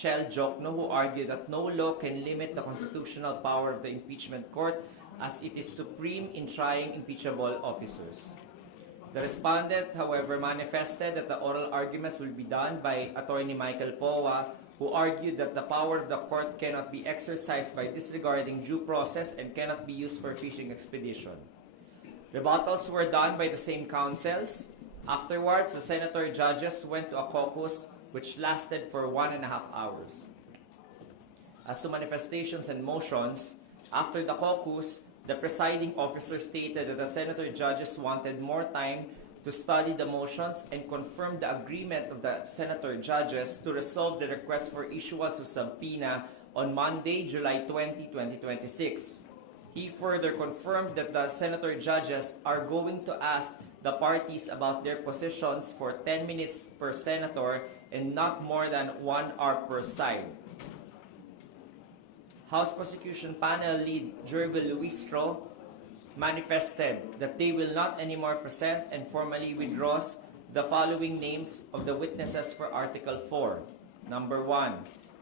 Chel Jokno, who argued that no law can limit the constitutional power of the impeachment court as it is supreme in trying impeachable officers. The respondent, however, manifested that the oral arguments will be done by Attorney Michael Powa, who argued that the power of the court cannot be exercised by disregarding due process and cannot be used for fishing expedition. Rebuttals were done by the same counsels. Afterwards, the senator judges went to a caucus which lasted for 1.5 hours. As to manifestations and motions, after the caucus, the presiding officer stated that the senator judges wanted more time to study the motions and confirmed the agreement of the senator judges to resolve the request for issuance of subpoena on Monday, July 20, 2026. He further confirmed that the senator judges are going to ask the parties about their positions for 10 minutes per senator and not more than 1 hour per side. House Prosecution Panel Lead Jervil Luistro manifested that they will not anymore present and formally withdraws the following names of the witnesses for Article 4. Number 1,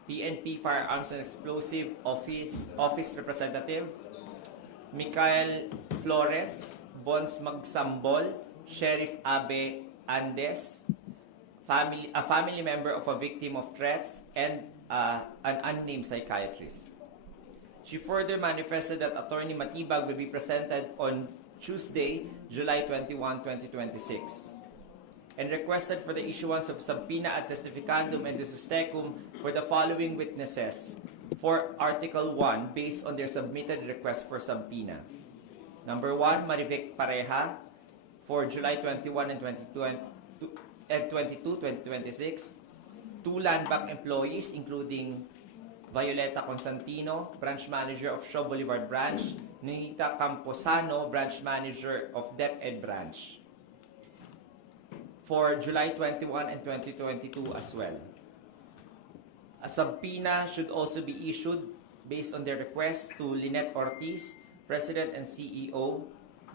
PNP Firearms and Explosive Office Representative Michael Flores, Bons Magsambol, Sheriff Abe Andes, a family member of a victim of threats, and an unnamed psychiatrist. She further manifested that Attorney Matibag will be presented on Tuesday, July 21, 2026, and requested for the issuance of subpoena ad testificandum and ducis tecum for the following witnesses for Article 1 based on their submitted request for subpoena. Number 1, Marivic Pareja for July 21 and 22, 2026. 2 land bank employees including Violeta Constantino, branch manager of Shaw Boulevard branch, Ninita Camposano, branch manager of DepEd branch, for July 21 and 2022 as well. A subpoena should also be issued based on their request to Lynette Ortiz, President and CEO,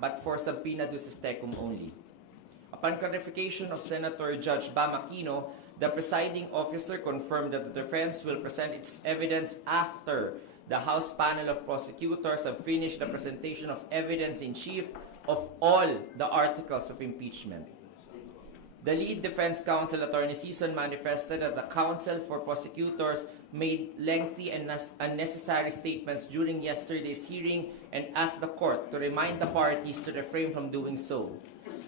but for subpoena ducis tecum only. Upon clarification of Senator Judge Bam Aquino, the presiding officer confirmed that the defense will present its evidence after the House panel of prosecutors have finished the presentation of evidence in chief of all the articles of impeachment. The lead defense counsel, Attorney Season, manifested that the counsel for prosecutors made lengthy and unnecessary statements during yesterday's hearing and asked the court to remind the parties to refrain from doing so.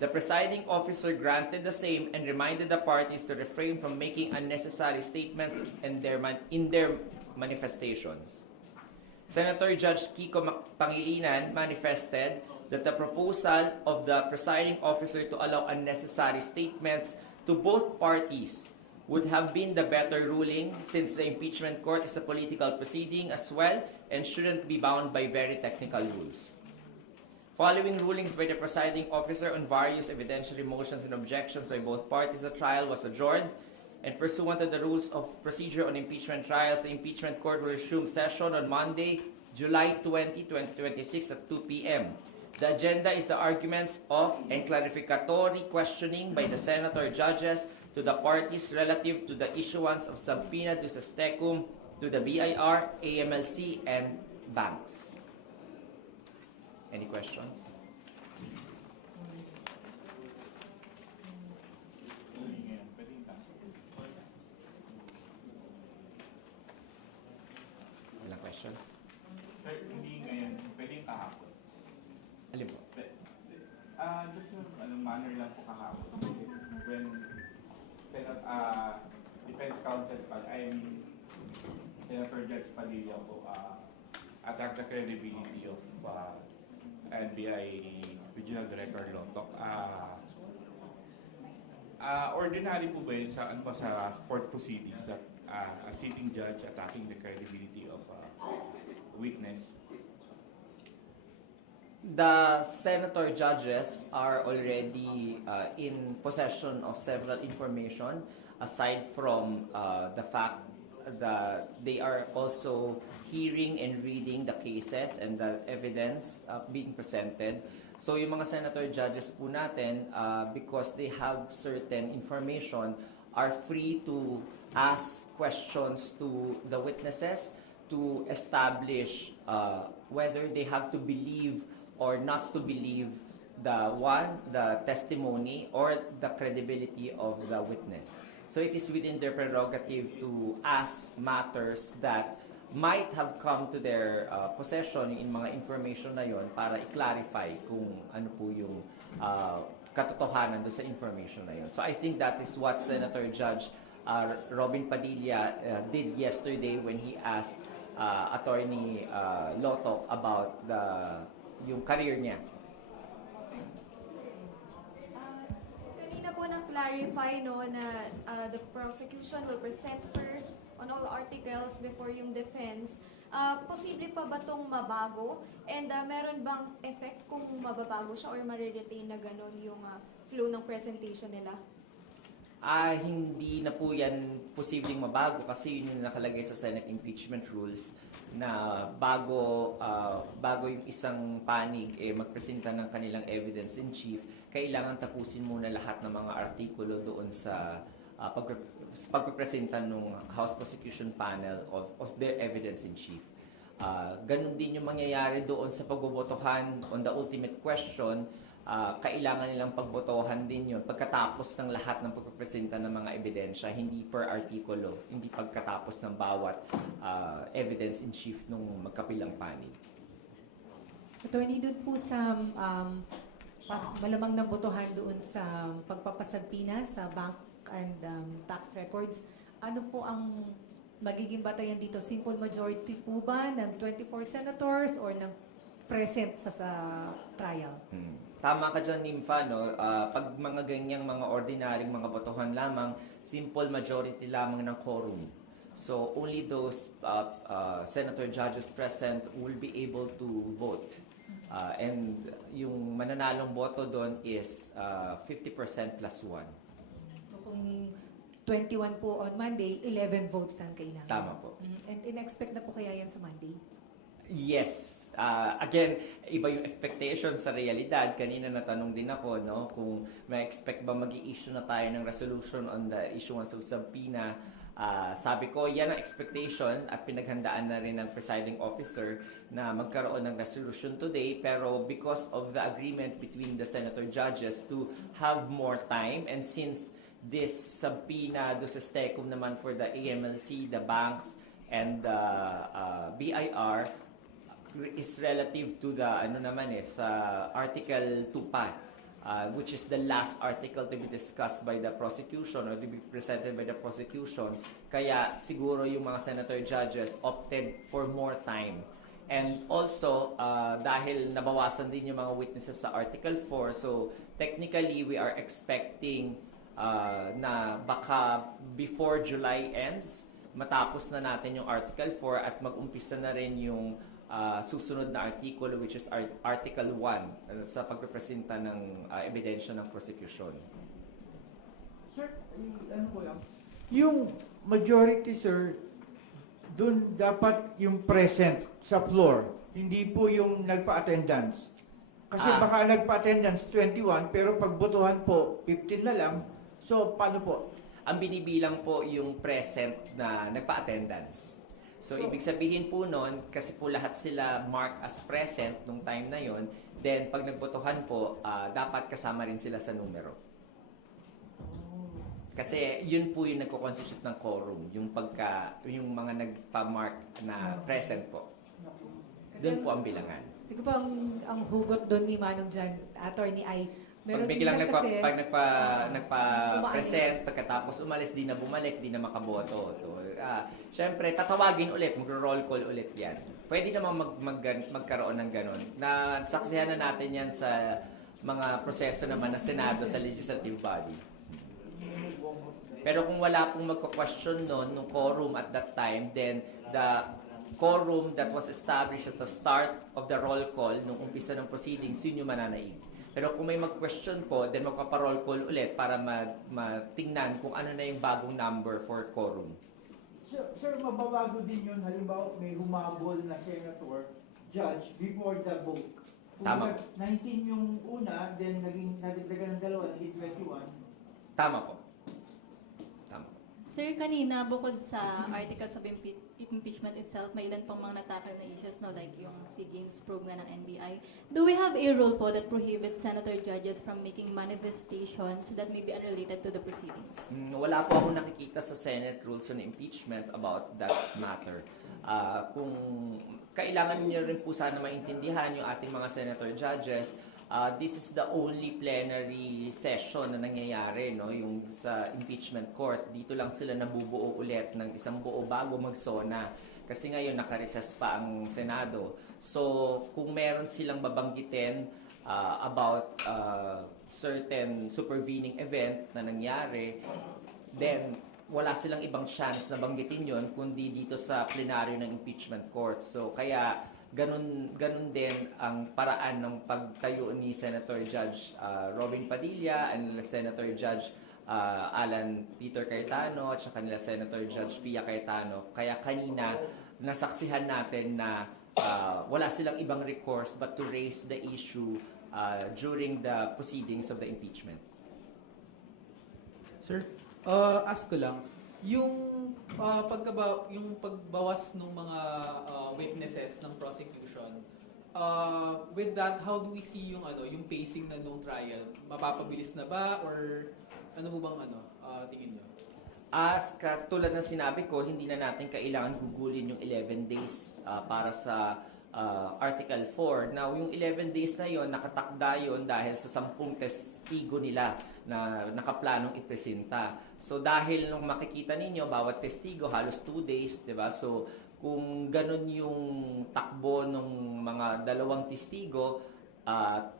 The presiding officer granted the same and reminded the parties to refrain from making unnecessary statements in their manifestations. Senator Judge Kiko Pangilinan manifested that the proposal of the presiding officer to allow unnecessary statements to both parties would have been the better ruling, since the impeachment court is a political proceeding as well and shouldn't be bound by very technical rules. Following rulings by the presiding officer on various evidentiary motions and objections by both parties, the trial was adjourned, and pursuant to the rules of procedure on impeachment trials, the impeachment court will resume session on Monday, July 20, 2026 at 2 p.m. The agenda is the arguments of and clarificatory questioning by the senator judges to the parties relative to the issuance of subpoena ducis tecum to the BIR, AMLC, and banks. Any questions? Walang questions? Sir, hindi ngayon, pwedeng kahapon. Alin po? Just yung manner lang po kahapon. When Defense Counsel Senator Judge Padilla po attack the credibility of NBI Regional Director Lotok. Ordinary po ba yun sa, sa court proceedings that a sitting judge attacking the credibility of witness? The senator judges are already in possession of several information aside from the fact that they are also hearing and reading the cases and the evidence being presented. So yung mga senator judges po natin, because they have certain information, are free to ask questions to the witnesses to establish whether they have to believe or not to believe the testimony or the credibility of the witness. So it is within their prerogative to ask matters that might have come to their possession in mga information na yon para i-clarify kung ano po yung katotohanan doon sa information na yon. So I think that is what Senator Judge Robin Padilla did yesterday when he asked Attorney Lotto about yung career niya. Kanina po na-clarify no, na the prosecution will present first on all articles before yung defense. Posible pa ba itong mabago? And meron bang effect kung mababago siya or mariretain na gano'n yung flow ng presentation nila? Hindi na po yan posibleng mabago kasi yun yung nakalagay sa Senate impeachment rules na bago yung isang panig magpresenta ng kanilang evidence in chief, kailangan tapusin muna lahat ng mga artikulo doon sa pagpresenta ng House Prosecution Panel of their evidence in chief. Ganun din yung mangyayari doon sa pagbobotohan on the ultimate question. Kailangan nilang pagbotohan din yun pagkatapos ng lahat ng pagpresenta ng mga ebidensya, hindi per artikulo, hindi pagkatapos ng bawat evidence in chief nung magkapilang panig. Attorney, doon po sa malamang nabotohan doon sa pagpapasagpina sa bank and tax records, ano po ang magiging batayan dito? Simple majority po ba ng 24 senators or ng present sa trial? Tama ka dyan, Nympha, no? Pag mga ganyang mga ordinaryong mga botohan lamang, simple majority lamang ng quorum. So only those senator judges present will be able to vote. And yung mananalong boto doon is 50% plus 1. So kung 21 po on Monday, 11 votes lang kailangan. Tama po. And in-expect na po kaya yan sa Monday? Yes. Again, iba yung expectation sa realidad. Kanina natanong din ako, no, kung may expect ba mag-i-issue na tayo ng resolution on the issuance of subpoena. Sabi ko, yan ang expectation at pinaghandaan na rin ng presiding officer na magkaroon ng resolution today. Pero because of the agreement between the senator judges to have more time, and since this subpoena do sa STECUM naman for the AMLC, the banks, and the BIR, is relative to the sa Article 2 pa, which is the last article to be discussed by the prosecution or to be presented by the prosecution. Kaya siguro yung mga senator judges opted for more time. And also, dahil nabawasan din yung mga witnesses sa Article 4, so technically we are expecting na baka before July ends, matapos na natin yung Article 4 at mag-umpisa na rin yung susunod na artikulo, which is Article 1 sa pagpepresenta ng ebidensya ng prosecution. Sir, ano po yan? Yung majority, sir, dun dapat yung present sa floor, hindi po yung nagpa-attendance. Kasi baka nagpa-attendance 21, pero pagbotohan po, 15 na lang. So, paano po? Ang binibilang po yung present na nagpa-attendance. So, ibig sabihin po nun, kasi po lahat sila mark as present nung time na yon, then pag nagbotohan po, dapat kasama rin sila sa numero. Kasi yun po yung nagko-constitute ng quorum, yung mga nagpa-mark na present po. Doon po ang bilangan. Siguro po ang hugot doon ni Manong Jan, attorney, ay Pag biglang nagpa-present, pagkatapos umalis, di na bumalik, di na makaboto. Siyempre, tatawagin ulit, mag-roll call ulit yan. Pwede namang magkaroon ng ganon. Nasaksihan na natin yan sa mga proseso naman ng Senado sa legislative body. Pero kung wala pong magka-question noon, nung quorum at that time, then the quorum that was established at the start of the roll call, nung umpisa ng proceedings, yun yung mananaig. Pero kung may mag-question po, then magpapa-roll call ulit para matingnan kung ano na yung bagong number for quorum. Sir, mababago din yun. Halimbawa, may humabol na senator, judge, before the vote. Kung Tama. 19 yung una, then nadagdagan ng dalawa, naging 21. Tama po. Tama. Sir, kanina, bukod sa articles of impeachment itself, may ilan pang mga natakal na issues, no, like yung SEA Games probe nga ng NBI. Do we have a rule po that prohibits senator judges from making manifestations that may be unrelated to the proceedings? Wala po ako nakikita sa Senate Rules on Impeachment about that matter. Kung kailangan niyo rin po sana maintindihan yung ating mga senator judges, this is the only plenary session na nangyayari, no, yung sa impeachment court. Dito lang sila nabubuo ulit ng isang buo bago mag-SONA. Kasi ngayon naka-recess pa ang Senado. So, kung meron silang babanggitin about certain supervening event na nangyari, then wala silang ibang chance na banggitin yon kundi dito sa plenaryo ng impeachment court. So, kaya ganun din ang paraan ng pagtayo ni Senator Judge Robin Padilla and Senator Judge Alan Peter Cayetano at saka nila Senator Judge Pia Cayetano. Kaya kanina nasaksihan natin na wala silang ibang recourse but to raise the issue during the proceedings of the impeachment. Sir, ask ko lang, yung pagbawas ng mga witnesses ng prosecution, with that, how do we see yung pacing na nung trial? Mapapabilis na ba or ano mo bang tingin niyo? Katulad ng sinabi ko, hindi na natin kailangan gugulin yung 11 days para sa Article 4. Now, yung 11 days na yon nakatakda yon dahil sa 10 testigo nila na nakaplanong ipresenta. So, dahil nung makikita ninyo, bawat testigo, halos 2 days, di ba? So, kung ganun yung takbo ng mga dalawang testigo,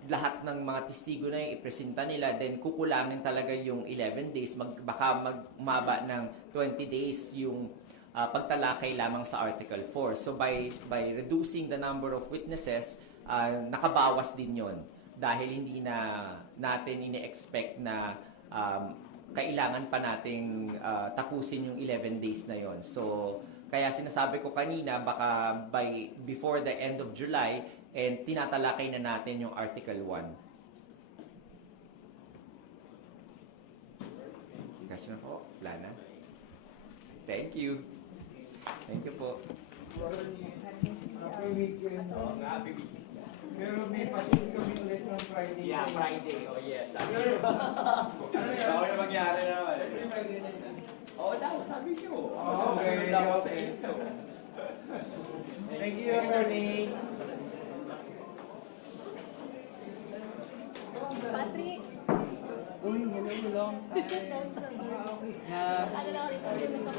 lahat ng mga testigo na yung ipresenta nila, then kukulangin talaga yung 11 days, baka umaba ng 20 days yung pagtalakay lamang sa Article 4. So by reducing the number of witnesses, nakabawas din yon dahil hindi na natin ini-expect na kailangan pa nating tapusin yung 11 days na yon. So kaya sinasabi ko kanina, baka before the end of July, and tinatalakay na natin yung Article 1. Kasi na po, plana. Thank you. Thank you po. Happy weekend. Oo nga, happy weekend. Pero may pasin kami ulit ng Friday. Yeah, Friday. Oh, yes. Baka na mangyari naman. Every Friday na yun. Oo daw, sabi ko. Okay, Susunod ako sa okay. inyo. Thank you, attorney. Patrick! Uy, hello, long time. Ano lang, recording mo.